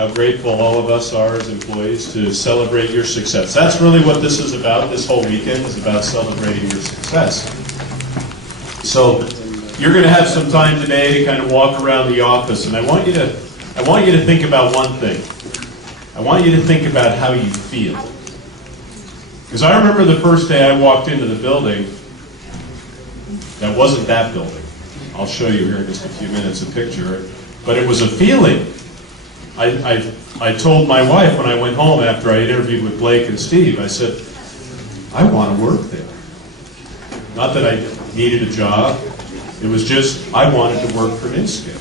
how grateful all of us are as employees to celebrate your success. That's really what this is about. This whole weekend is about celebrating your success. So you're going to have some time today to kind of walk around the office, and I want you to think about one thing. I want you to think about how you feel. Because I remember the first day I walked into the building, that wasn't that building. I'll show you here in just a few minutes a picture. But it was a feeling. I told my wife when I went home after I interviewed with Blake and Steve, I said, I want to work there. Not that I needed a job. It was just, I wanted to work for New Skin.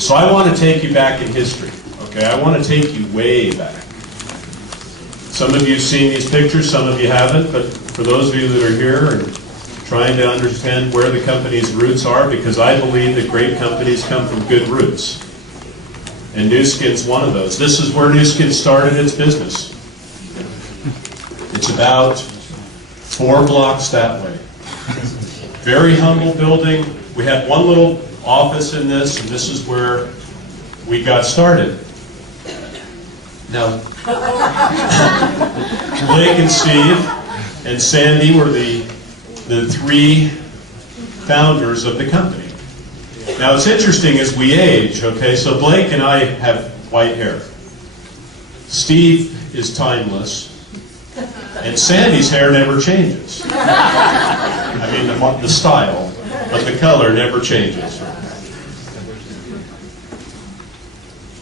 So I want to take you back in history. Okay, I want to take you way back. Some of you have seen these pictures, some of you haven't, but for those of you that are here and trying to understand where the company's roots are, because I believe that great companies come from good roots. And New Skin's one of those. This is where New Skin started its business. It's about 4 blocks that way. Very humble building. We had one little office in this, and this is where we got started. Now, Blake and Steve and Sandy were the 3 founders of the company. Now, it's interesting as we age, okay, so Blake and I have white hair. Steve is timeless, and Sandy's hair never changes. I mean, the style, but the color never changes.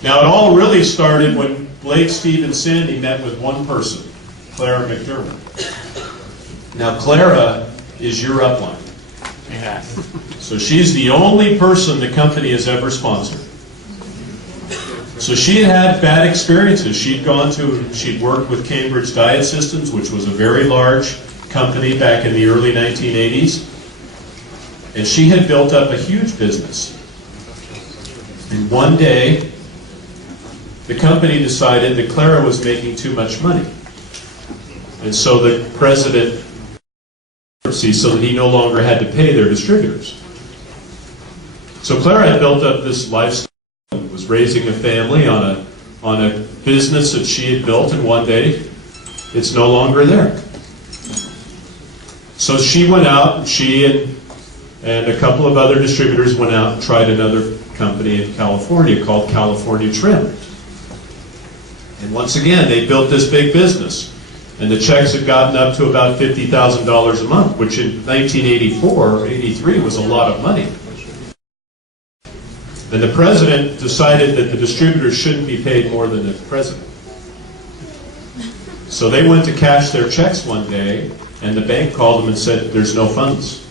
Now, it all really started when Blake, Steve, and Sandy met with one person, Clara McDermott. Now, Clara is your upline. Yeah. So she's the only person the company has ever sponsored. So she had bad experiences. She'd worked with Cambridge Diet Systems, which was a very large company back in the early 1980s. And she had built up a huge business. And one day, the company decided that Clara was making too much money. And so the president, so that he no longer had to pay their distributors. So Clara had built up this lifestyle, was raising a family on a business that she had built, and one day it's no longer there. So she went out, and she and a couple of other distributors went out and tried another company in California called California Trim. And once again, they built this big business. And the checks had gotten up to about $50,000 a month, which in 1984 or 83 was a lot of money. And the president decided that the distributors shouldn't be paid more than the president. So they went to cash their checks one day, and the bank called them and said, there's no funds.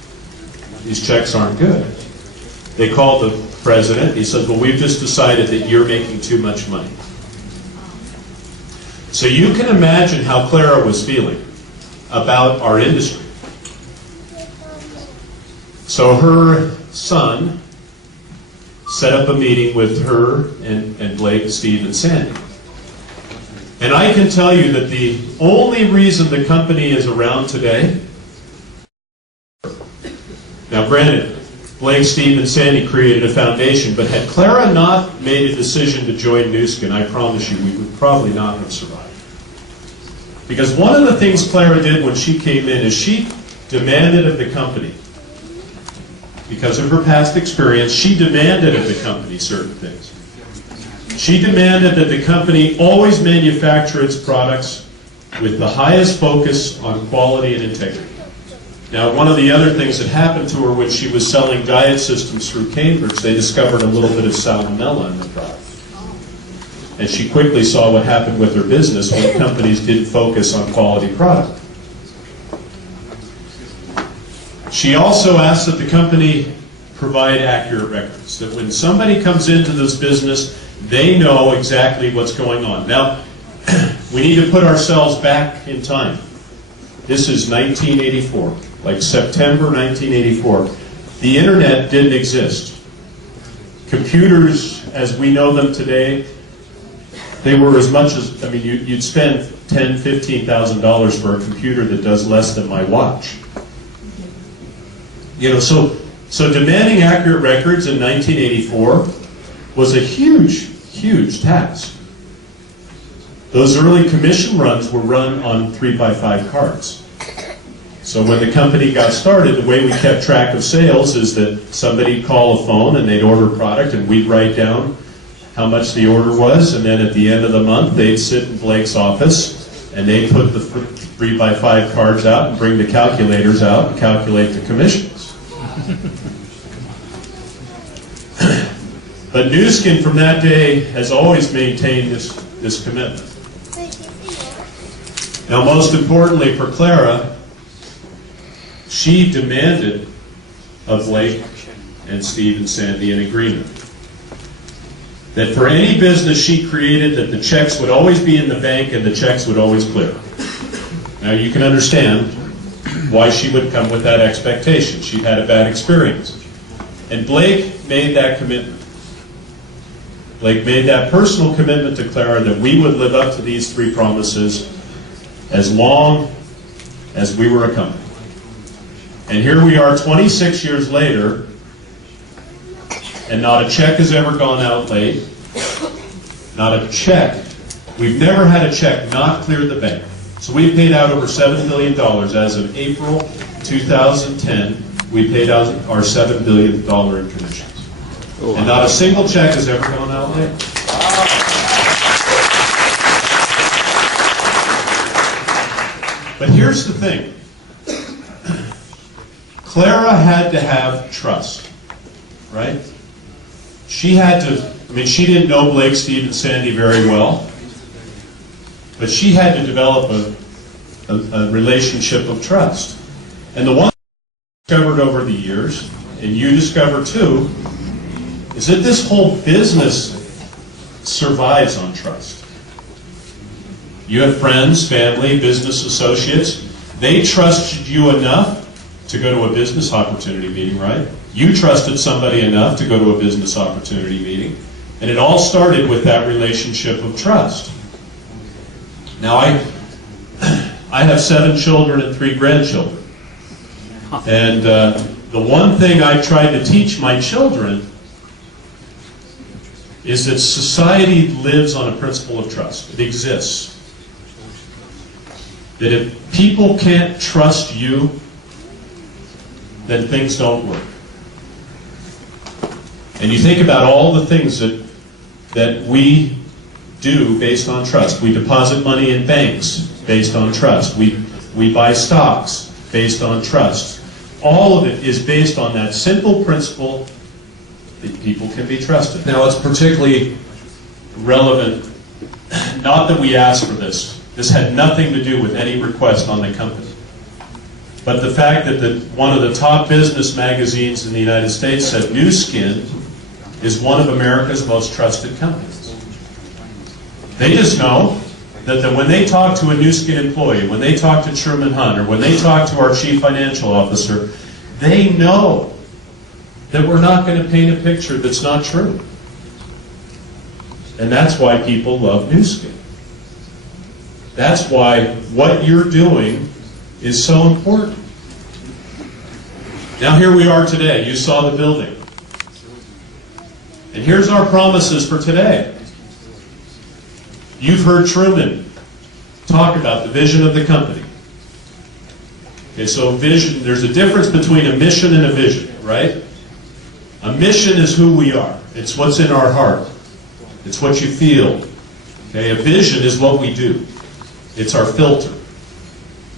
These checks aren't good. They called the president. He said, well, we've just decided that you're making too much money. So you can imagine how Clara was feeling about our industry. So her son set up a meeting with her and Blake, Steve, and Sandy. And I can tell you that the only reason the company is around today, now granted, Blake, Steve, and Sandy created a foundation, but had Clara not made a decision to join New Skin, I promise you, we would probably not have survived. Because one of the things Clara did when she came in is she demanded of the company, because of her past experience, she demanded of the company certain things. She demanded that the company always manufacture its products with the highest focus on quality and integrity. Now, one of the other things that happened to her when she was selling diet systems through Cambridge, they discovered a little bit of salmonella in the product. And she quickly saw what happened with her business when companies didn't focus on quality product. She also asked that the company provide accurate records, that when somebody comes into this business, they know exactly what's going on. Now, we need to put ourselves back in time. This is 1984, like September 1984. The internet didn't exist. Computers, as we know them today, they were as much as, I mean, you'd spend $10,000, $15,000 for a computer that does less than my watch. You know, so demanding accurate records in 1984 was a huge huge task. Those early commission runs were run on 3x5 cards. So when the company got started, the way we kept track of sales is that somebody'd call a phone and they'd order product and we'd write down how much the order was, and then at the end of the month they'd sit in Blake's office and they'd put the 3x5 cards out and bring the calculators out and calculate the commissions. But Nu Skin from that day has always maintained this commitment. Now, most importantly for Clara, she demanded of Blake and Steve and Sandy an agreement that for any business she created, that the checks would always be in the bank and the checks would always clear. Now you can understand why she would come with that expectation. She'd had a bad experience. And Blake made that commitment. Blake made that personal commitment to Clara that we would live up to these three promises as long as we were a company. And here we are 26 years later, and not a check has ever gone out late. Not a check. We've never had a check not clear the bank. So we've paid out over $7 billion as of April 2010. We paid out our $7 billion in commissions. And not a single check has ever gone out late. But here's the thing. Clara had to have trust, right? She had to, she didn't know Blake, Steve, and Sandy very well, but she had to develop a relationship of trust. And the one I discovered over the years, and you discovered too, is that this whole business survives on trust. You have friends, family, business associates. They trusted you enough to go to a business opportunity meeting, right? You trusted somebody enough to go to a business opportunity meeting. And it all started with that relationship of trust. Now, I have 7 children and 3 grandchildren. And the one thing I tried to teach my children is that society lives on a principle of trust. It exists. That if people can't trust you, then things don't work. And you think about all the things that we do based on trust. We deposit money in banks based on trust. We buy stocks based on trust. All of it is based on that simple principle that people can be trusted. Now, it's particularly relevant, not that we asked for this. This had nothing to do with any request on the company. But the fact that one of the top business magazines in the United States said Nu Skin is one of America's most trusted companies. They just know that when they talk to a Nu Skin employee, when they talk to Truman Hunt, or when they talk to our chief financial officer, they know that we're not going to paint a picture that's not true. And that's why people love Nu Skin. That's why what you're doing is so important. Now here we are today. You saw the building. And here's our promises for today. You've heard Truman talk about the vision of the company. Okay, so vision, there's a difference between a mission and a vision, right? A mission is who we are. It's what's in our heart. It's what you feel. Okay, a vision is what we do. It's our filter.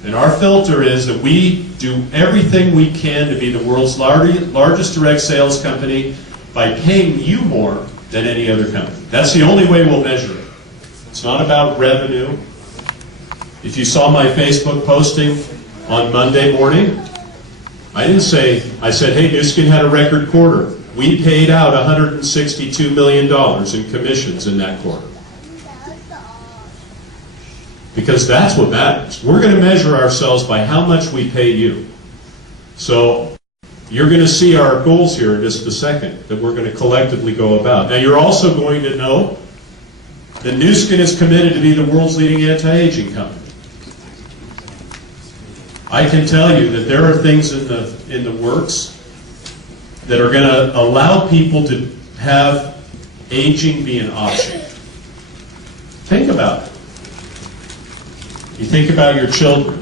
And our filter is that we do everything we can to be the world's largest direct sales company by paying you more than any other company. That's the only way we'll measure it. It's not about revenue. If you saw my Facebook posting on Monday morning, I said, hey, Nu Skin had a record quarter. We paid out $162 million in commissions in that quarter. Because that's what matters. We're going to measure ourselves by how much we pay you. So you're going to see our goals here in just a second that we're going to collectively go about. Now you're also going to know that Nu Skin is committed to be the world's leading anti-aging company. I can tell you that there are things in the works that are going to allow people to have aging be an option? Think about it. You think about your children.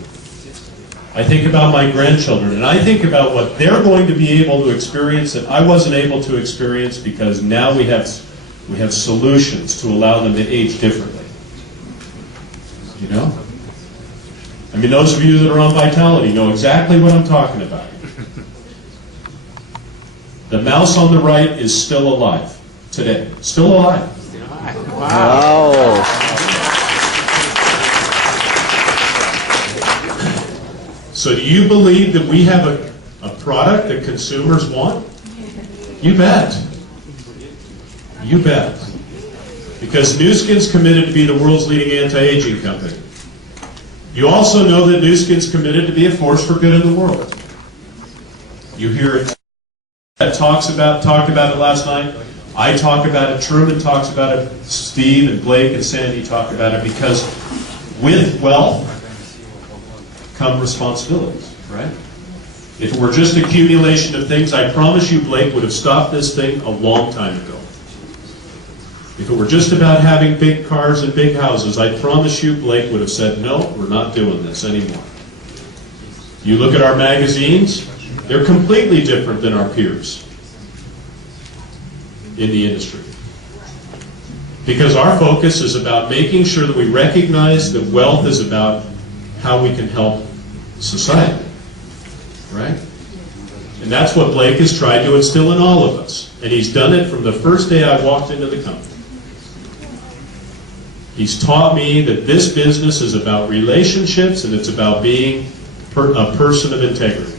I think about my grandchildren, and I think about what they're going to be able to experience that I wasn't able to experience, because now we have solutions to allow them to age differently. You know? I mean, those of you that are on Vitality know exactly what I'm talking about. The mouse on the right is still alive today. Still alive. Wow. So do you believe that we have a product that consumers want? You bet. You bet. Because Nu Skin's committed to be the world's leading anti-aging company. You also know that Nu Skin's committed to be a force for good in the world. You hear it. Talked about it last night. I talk about it. Truman talks about it. Steve and Blake and Sandy talk about it, because with wealth come responsibilities, right? If it were just accumulation of things, I promise you Blake would have stopped this thing a long time ago. If it were just about having big cars and big houses, I promise you Blake would have said, no, we're not doing this anymore. You look at our magazines, they're completely different than our peers in the industry. Because our focus is about making sure that we recognize that wealth is about how we can help society, right? And that's what Blake has tried to instill in all of us. And he's done it from the first day I walked into the company. He's taught me that this business is about relationships, and it's about being a person of integrity.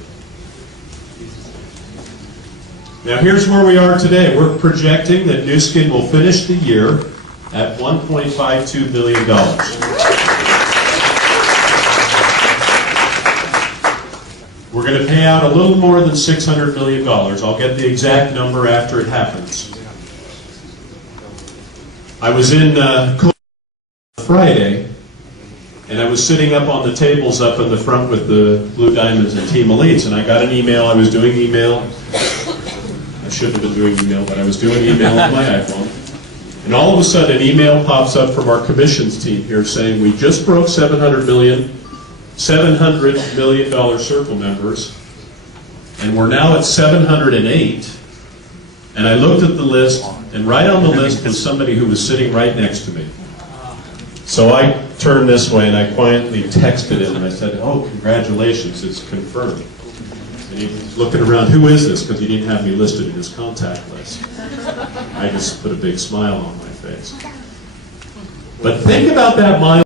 Now here's where we are today. We're projecting that Nu Skin will finish the year at $1.52 billion. We're going to pay out a little more than $600 million. I'll get the exact number after it happens. I was in Friday, and I was sitting up on the tables up in the front with the Blue Diamonds and Team Elites, and I got an email. I was doing email. I shouldn't have been doing email, but I was doing email on my iPhone. And all of a sudden, an email pops up from our commissions team here saying, we just broke $700 million Circle members, and we're now at 708. And I looked at the list, and right on the list was somebody who was sitting right next to me. So I turned this way and I quietly texted him and I said, oh, congratulations, it's confirmed. And he was looking around, who is this? Because he didn't have me listed in his contact list. I just put a big smile on my face. But think about that mile.